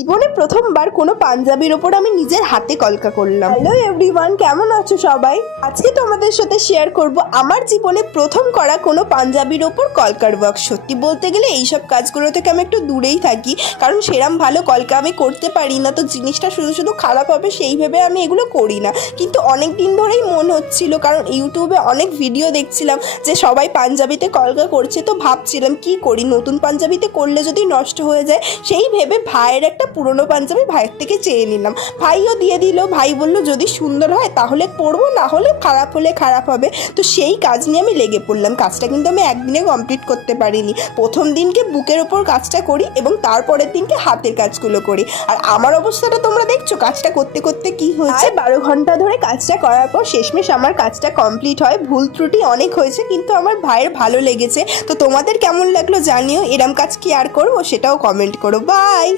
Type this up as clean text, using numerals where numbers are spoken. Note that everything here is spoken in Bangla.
জীবনে প্রথমবার কোনো পাঞ্জাবির ওপর আমি নিজের হাতে কলকা করলাম। হ্যালো এভরিওয়ান, কেমন আছো সবাই? আজকে তোমাদের সাথে শেয়ার করব আমার জীবনে প্রথম করা কোনো পাঞ্জাবির ওপর কলকার ওয়ার্ক। সত্যি বলতে গেলে এইসব কাজগুলো থেকে আমি একটু দূরেই থাকি, কারণ সেরম ভালো কলকা আমি করতে পারি না, তো জিনিসটা শুধু শুধু খারাপ হবে সেই ভেবে আমি এগুলো করি না। কিন্তু অনেক দিন ধরেই মন হচ্ছিল, কারণ ইউটিউবে অনেক ভিডিও দেখছিলাম যে সবাই পাঞ্জাবিতে কলকা করছে, তো ভাবছিলাম কি করি, নতুন পাঞ্জাবিতে করলে যদি নষ্ট হয়ে যায় সেই ভেবে ভাইয়ের একটা পুরনো পাঞ্জাবি ভাইয়ের থেকে চেয়ে নিলাম। ভাইও দিয়ে দিল। ভাই বলল যদি সুন্দর হয় তাহলে পরবো, না হলে খারাপ হলে খারাপ হবে। তো সেই কাজ নিয়ে আমি লেগে পড়লাম। কাজটা কিন্তু আমি একদিনে কমপ্লিট করতে পারিনি। প্রথম দিনকে বুকের ওপর কাজটা করি এবং তারপরের দিনকে হাতের কাজগুলো করি। আর আমার অবস্থাটা তোমরা দেখছো, কাজটা করতে করতে কি হয়েছে। 12 ঘন্টা ধরে কাজটা করার পর শেষমেশ আমার কাজটা কমপ্লিট হয়। ভুল ত্রুটি অনেক হয়েছে, কিন্তু আমার ভাইয়ের ভালো লেগেছে। তো তোমাদের কেমন লাগলো জানিও। এরম কাজ কি আর করবো সেটাও কমেন্ট করো। বাই।